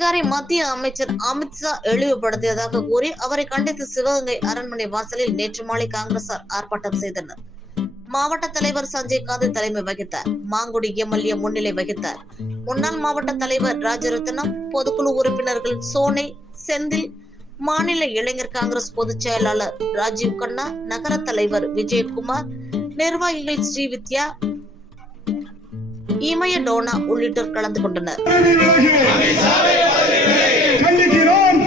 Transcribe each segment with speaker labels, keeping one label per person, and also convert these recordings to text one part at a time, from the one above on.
Speaker 1: அம்பேத்கரை மத்திய அமைச்சர் அமித்ஷா இழிவுபடுத்தியதாக கூறி அவரை கண்டித்து சிவகங்கை அரண்மனை வாசலில் நேற்று மாலை காங்கிரசார் ஆர்ப்பாட்டம் செய்தனர். மாவட்ட தலைவர் சஞ்சய் காந்த் தலைமை வகித்தார். மாங்குடி எம்எல்ஏ முன்னிலை வகித்தார். முன்னாள் மாவட்ட தலைவர் ராஜரத்னம் பொதுக்குழு உறுப்பினர்கள் சோனை செந்தில் மாநில இளைஞர் காங்கிரஸ் பொதுச் செயலாளர் ராஜீவ் கண்ணா நகர தலைவர் விஜயகுமார் நிர்வாகிகள் ஸ்ரீவித்யா இமய டோனா உள்ளிட்டோர் கலந்து கொண்டனர்.
Speaker 2: கண்டிக்கிறோம்.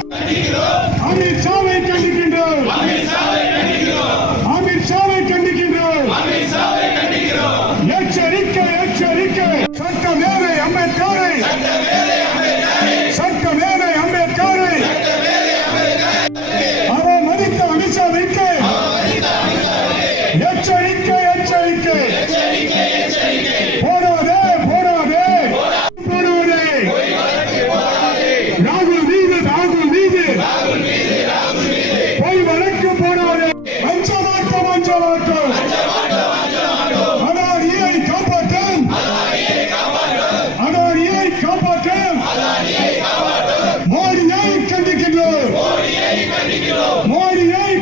Speaker 2: எச்சரிக்கை எச்சரிக்கை.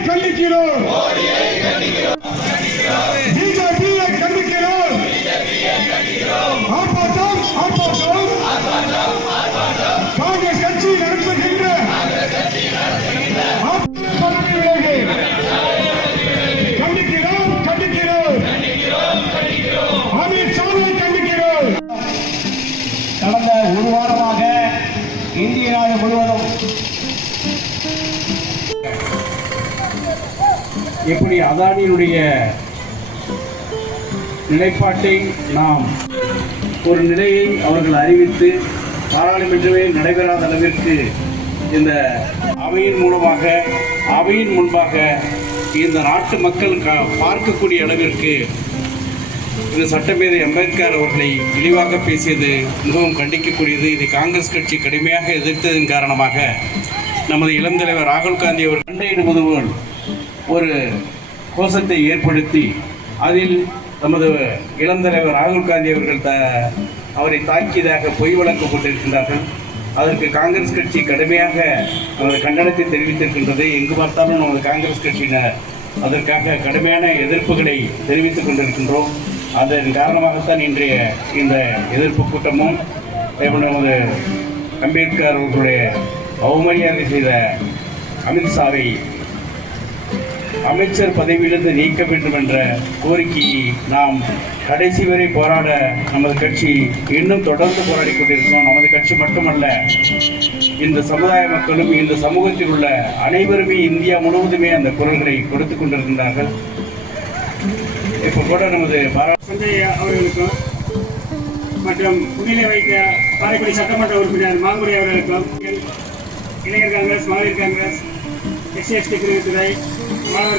Speaker 2: கண்டிக்கிறோம்.
Speaker 3: எப்படி அதானியினுடைய நிலைப்பாட்டை நாம் ஒரு நிலையை அவர்கள் அறிவித்து பாராளுமன்றமே நடைபெறாத அளவிற்கு இந்த அவையின் மூலமாக அவையின் முன்பாக இந்த நாட்டு மக்கள் க- பார்க்கக்கூடிய அளவிற்கு இந்த சட்டமேதை அம்பேத்கர் அவர்களை இழிவாக பேசியது மிகவும் கண்டிக்கக்கூடியது. இதை காங்கிரஸ் கட்சி கடுமையாக எதிர்த்ததன் காரணமாக நமது இளம் தலைவர் ராகுல் காந்தி அவர் கண்டையிடுவது போல் ஒரு கோஷத்தை ஏற்படுத்தி அதில் நமது இளம் தலைவர் ராகுல் காந்தி அவர்கள் த அவரை தாக்கியதாக பொய் வழக்கு போட்டிருக்கின்றார்கள். அதற்கு காங்கிரஸ் கட்சி கடுமையாக நமது கண்டனத்தை தெரிவித்திருக்கின்றது. எங்கு பார்த்தாலும் நமது காங்கிரஸ் கட்சியினர் அதற்காக கடுமையான எதிர்ப்புகளை தெரிவித்துக் கொண்டிருக்கின்றோம். அதன் காரணமாகத்தான் இன்றைய இந்த எதிர்ப்பு கூட்டமும் நமது அம்பேத்கர் அவர்களுடைய அவமரியாதை செய்த அமித்ஷாவை அமைச்சர் பதவியிலிருந்து நீக்க வேண்டும் என்ற கோரிக்கையை நாம் கடைசி வரை போராட நமது கட்சி இன்னும் தொடர்ந்து போராடி கொண்டிருக்கிறோம் நமது கட்சி மட்டுமல்ல இந்த சமுதாய மக்களும் இந்த சமூகத்தில் உள்ள அனைவருமே இந்தியா முழுவதுமே அந்த குரல்களை கொடுத்து கொண்டிருக்கின்றார்கள். இப்போ கூட நமது
Speaker 4: சஞ்சய் அவர்களுக்கும் மற்றும் முன்னிலை வைத்த காரைக்குடி சட்டமன்ற உறுப்பினர் மாங்குடி அவர்களுக்கும் இளைஞர் காங்கிரஸ் மகளிர் காங்கிரஸ் ఎస్సీ ఎస్టీ గ్రూప్ కానీ మానవ